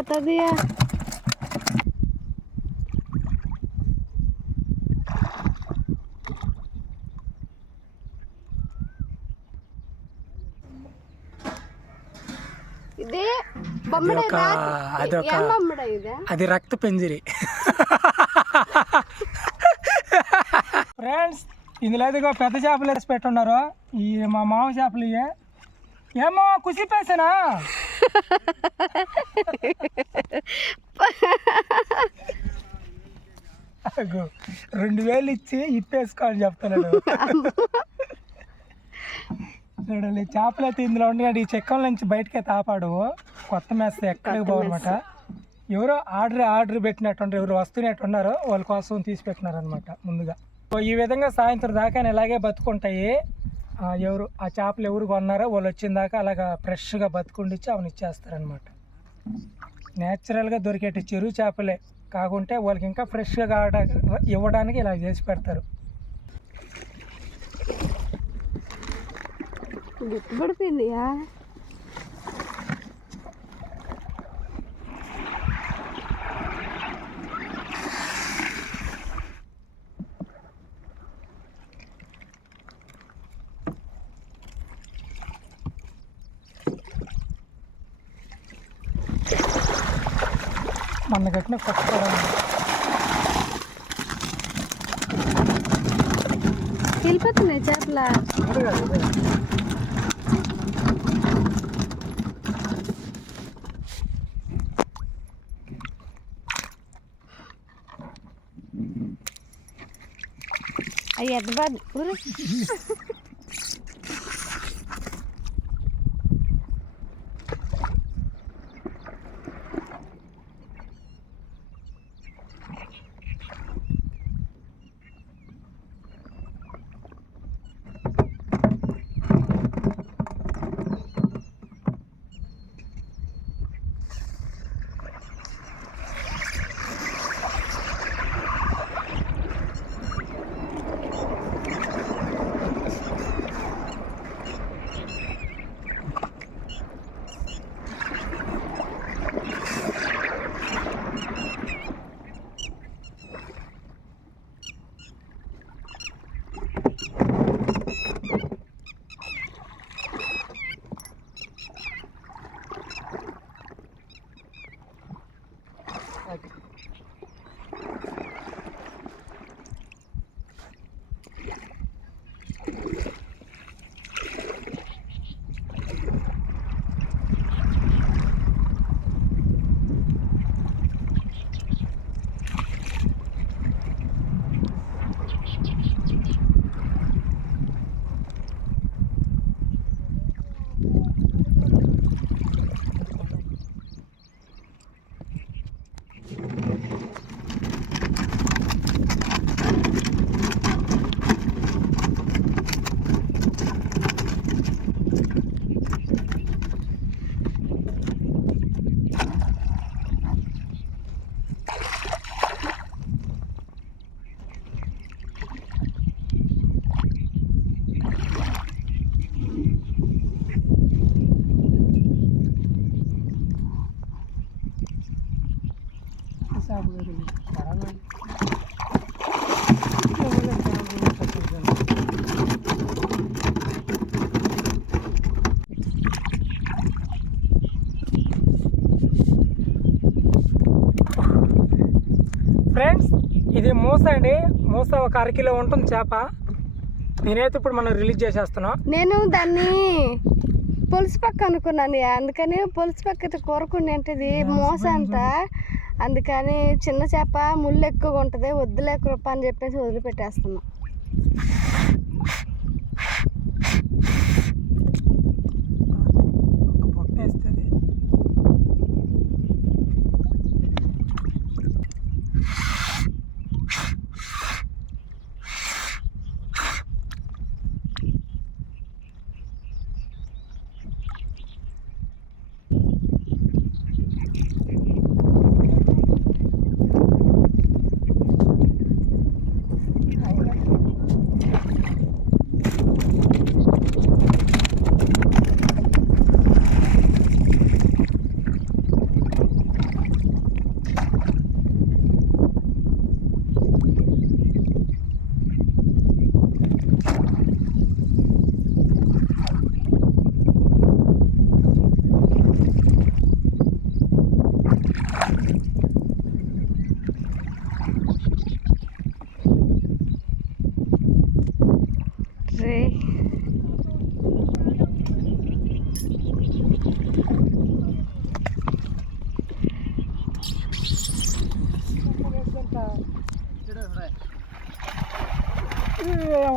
వెళ్ళిపోతుంది ఇది ఒక- అదొక- అది రక్త పెంజిరి. ఫ్రెండ్స్ ఇందులో ఇదిగో పెద్ద చేపలు వేసి పెట్టున్నారు. ఈ మా మామ చేపలు ఇవే ఏమో కుసిపేసానా రెండు వేలు ఇచ్చి ఇప్పేసుకోవాలని చెప్తున్నాడు. చూడండి చేపలు అయితే ఇందులో ఉండి ఈ చెక్కల నుంచి బయటకే తాపాడు. కొత్త మేస్తే ఎక్కడికి పోవన్నమాట. ఎవరో ఆర్డర్ ఆర్డర్ పెట్టినట్టు ఎవరు వస్తున్నట్టు ఉన్నారో వాళ్ళ కోసం తీసి పెట్టినారనమాట ముందుగా. సో ఈ విధంగా సాయంత్రం దాకా ఇలాగే బతుకుంటాయి. ఎవరు ఆ చేపలు ఎవరు కొన్నారో వాళ్ళు వచ్చిన దాకా అలాగా ఫ్రెష్గా బతుకుండిచ్చి అవన్నీ ఇచ్చేస్తారనమాట న్యాచురల్గా దొరికేటి చెరువు చేపలే కాకుంటే వాళ్ళకి ఇంకా ఫ్రెష్గా కావడానికి ఇవ్వడానికి ఇలా చేసి పెడతారు. గుర్తుపడిపోయిందియా भेटणं तेलपत नाही आई अय्यात बाद ఒక అరకిలో ఉంటుంది చేప. నేనైతే ఇప్పుడు మనం రిలీజ్ చేసేస్తున్నాం. నేను దాన్ని పులుసు పక్క అనుకున్నాను అందుకని పులుసు పక్క కోరుకుని ఏంటిది? మోస అంట అందుకని చిన్న చేప ముళ్ళు ఎక్కువగా ఉంటుంది. వద్దులే కృప అని చెప్పేసి వదిలిపెట్టేస్తున్నాం.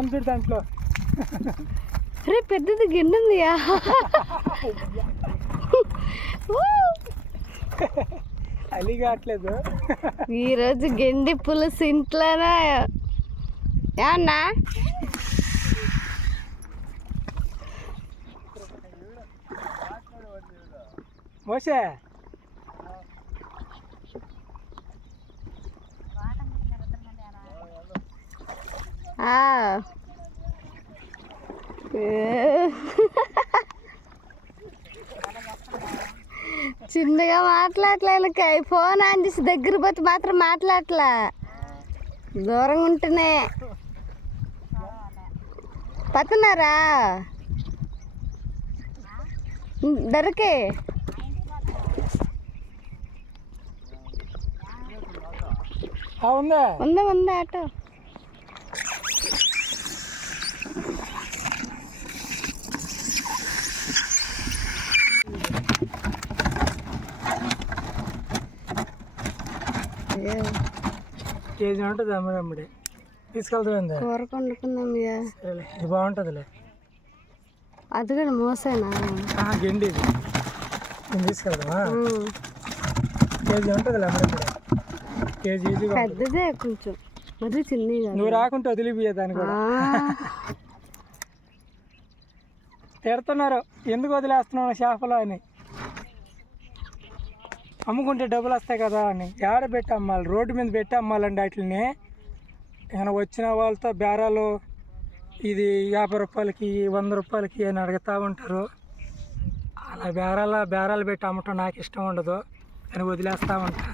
ఉంది దాంట్లో? అరే పెద్దది గిన్నె ఉందియా అలి కావట్లేదు. ఈరోజు గెండి పులుసు ఇంట్లోనే. ఏమన్నా మోసే చిన్నగా మాట్లాడలేను కై ఫోన్ ఆన్ చేసి దగ్గర పోతే మాత్రం మాట్లాడట్లా దూరంగా ఉంటేనే. పతున్నారా దొరికే ఉందా ఉందా ఆటో? కేజీ ఉంటుంది అమ్మడి అమ్మడి. తీసుకెళ్తామైందా కూర వండుకుందాం ఇది బాగుంటుందిలే. అది కూడా మోసేనా? గెండి ఇది. నేను తీసుకెళ్దామా ఉమ్. కేజీ ఉంటుందిలే అమ్మడి కేజీ ఉంటుంది. పెద్దదే కొంచెం. మరి చిన్నది కాదు. నువ్వు రాకుంటే వదిలిపోయే దాన్ని కూడా. తిడుతున్నారు. ఎందుకు వదిలేస్తున్నావు చేపలు అని? అమ్ముకుంటే డబ్బులు వస్తాయి కదా అని. ఏడ పెట్టి అమ్మాలి? రోడ్డు మీద పెట్టి అమ్మాలండి వాటిని ఏమైనా వచ్చిన వాళ్ళతో బేరాలు ఇది యాభై రూపాయలకి వంద రూపాయలకి అని అడుగుతూ ఉంటారు. అలా బేరాల బేరాలు పెట్టి అమ్మటం నాకు ఇష్టం ఉండదు. అని వదిలేస్తూ ఉంటా.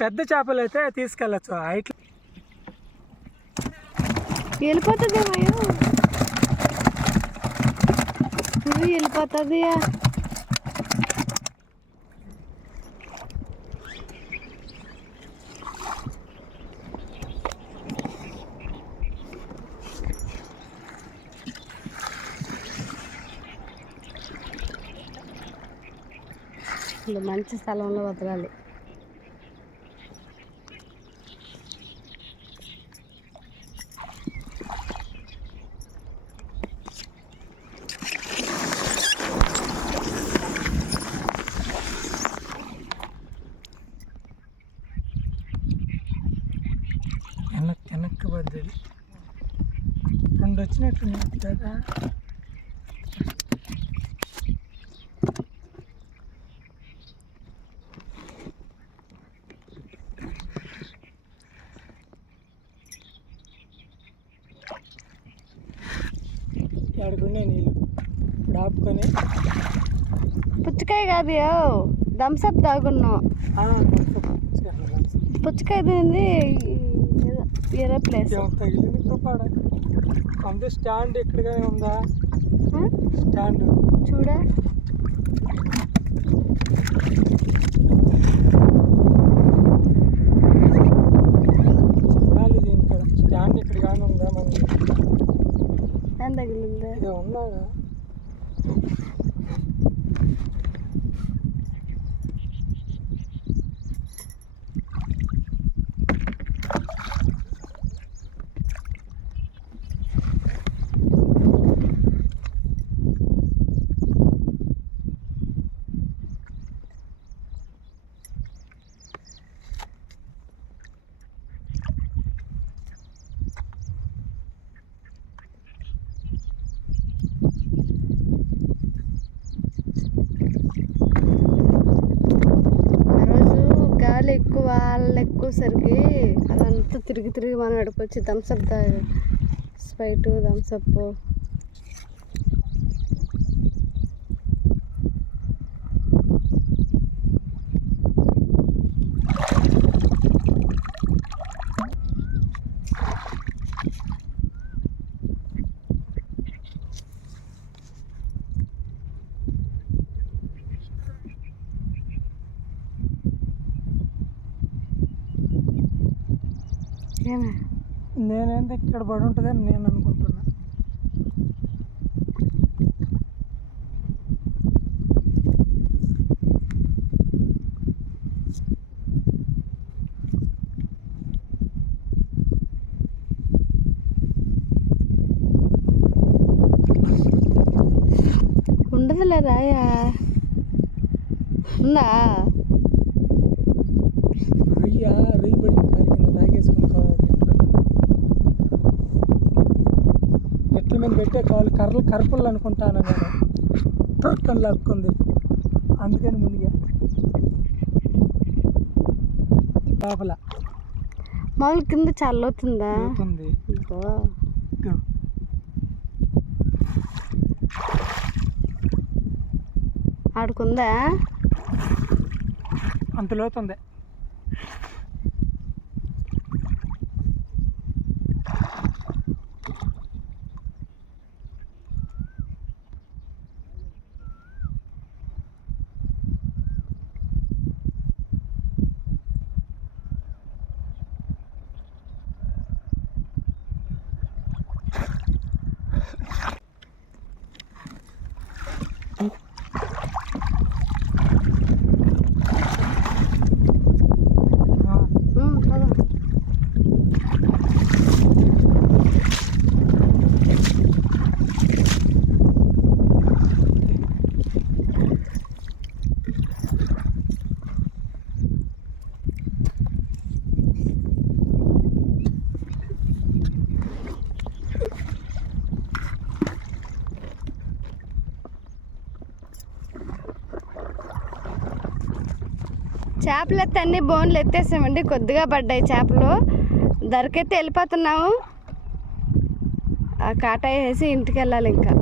పెద్ద చేపలు అయితే తీసుకెళ్ళచ్చు. హైట్ వెళ్ళిపోతుంది వెళ్ళిపోతుంది వదలాలి మంచి స్థలంలో వదలాలి వెనక్కి వెనక్కి పడ్డది. రెండు వచ్చినట్టు కదా. ఆపుకొని. పుచ్చకాయ కాదు థమ్స్అప్ తాగున్నాం. పుచ్చకాయ తింది వేరే ప్లేస్ తగిలింది? స్టాండ్ ఎక్కడికైనా ఉందా? స్టాండ్. చూడా చూడాలి ఇది ఇంకా స్టాండ్ ఇక్కడ కానీ ఉందా మనకి ఏం తగిలిందా ఇది ఉందా ఆ రోజు గాలి ఎక్కువ వచ్చేసరికి అదంతా తిరిగి తిరిగి మనం వచ్చి థమ్స్అప్ తాగా స్ప్రైట్ థమ్స్అప్ నేనైతే ఇక్కడ పడి ఉంటుందని నేను అనుకుంటున్నా. ఉండదులే రాయా. ఉందా? కావాలి కర్రలు కర్రపుల్లు అనుకుంటాను నేను. తొక్కని లాక్కుంది. అందుకని ముందుగా లోపల. మామూలు కింద చల్లవుతుందా అవుతుంది. ఆడుకుందా అంత చేపలు ఎత్తే అన్ని బోన్లు ఎత్తేసామండి కొద్దిగా పడ్డాయి చేపలు. ధరకైతే వెళ్ళిపోతున్నాము ఆ కాటా వేసి ఇంటికి వెళ్ళాలి ఇంకా.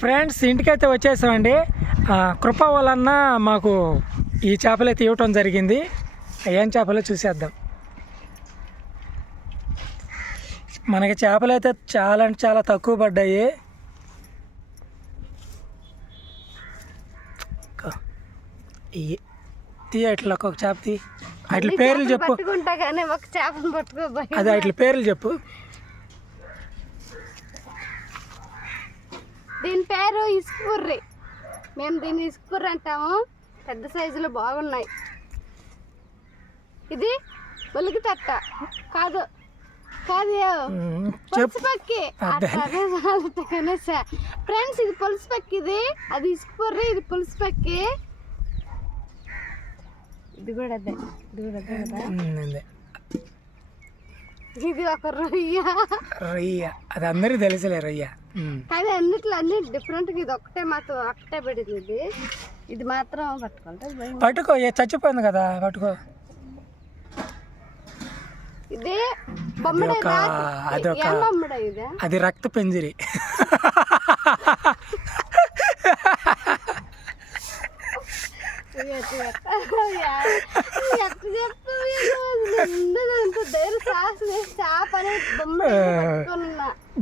ఫ్రెండ్స్ ఇంటికైతే వచ్చేసామండి. కృప వలన మాకు ఈ చేపలు అయితే ఇవ్వటం జరిగింది. ఏం చేపలో చూసేద్దాం. మనకి చేపలు అయితే చాలా అంటే చాలా తక్కువ పడ్డాయి. తీ అట్లా ఒక చేప తీ. అట్ల పేర్లు చెప్పు. అదే అట్ల పేర్లు చెప్పు. దీని పేరు ఇసుకుర్రి. మేము దీన్ని ఇసుకుర్రి అంటాము. పెద్ద సైజులో బాగున్నాయి. ఇది ఒలికి తట్ట. కాదు. కాదు. పులుసు పక్కి. ఫ్రెండ్స్ ఇది పులుసు పక్కి ఇది. అది ఇసుకుర్రి ఇది పులుసు పక్కి. ఇది కూడా అదే. ఇది కూడా అదే. ఇది ఒక రొయ్య. రొయ్య. అది అందరికీ తెలుసులే రొయ్య. కానీ అన్నిట్లో అన్ని డిఫరెంట్గా ఇది ఒకటే మాత్రం ఒకటే పడింది ఇది. ఇది మాత్రం పట్టుకుంటే భయం. పట్టుకో ఏ చచ్చిపోయింది కదా పట్టుకో. ఇది అదొక- అది రక్త పెంజిరి.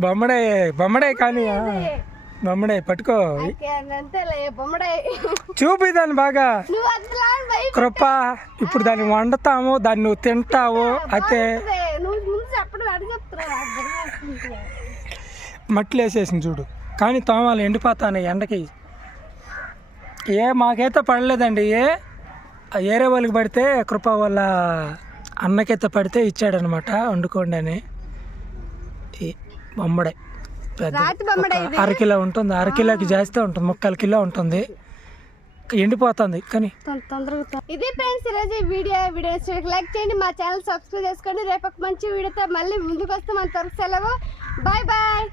బొమ్మడే బొమ్మడే కానీ బొమ్మడే పట్టుకో. చూపి దాన్ని బాగా. కృప ఇప్పుడు దాన్ని వండుతాము దాన్ని నువ్వు తింటావు అయితే మట్లు వేసేసింది చూడు. కానీ తోమాలు ఎండిపోతాను ఎండకి. ఏ మాకైతే పడలేదండి ఏ ఏరే వాళ్ళకి పడితే కృప వాళ్ళ అన్నకైతే పడితే ఇచ్చాడనమాట వండుకోండి అని. బొమ్మడే. అరకిలో ఉంటుంది. అరకిలోకి జాస్తి ఉంటుంది. ముక్కల కిలో ఉంటుంది. ఎండిపోతుంది. కానీ ఇది ఫ్రెండ్స్ ఈరోజు ఈ వీడియో. వీడియో లైక్ చేయండి. మా ఛానల్ సబ్స్క్రైబ్ చేసుకోండి. రేపు ఒక మంచి వీడియోతో మళ్ళీ ముందుకు వస్తాం మన తొరకు సెలవు. Bye bye.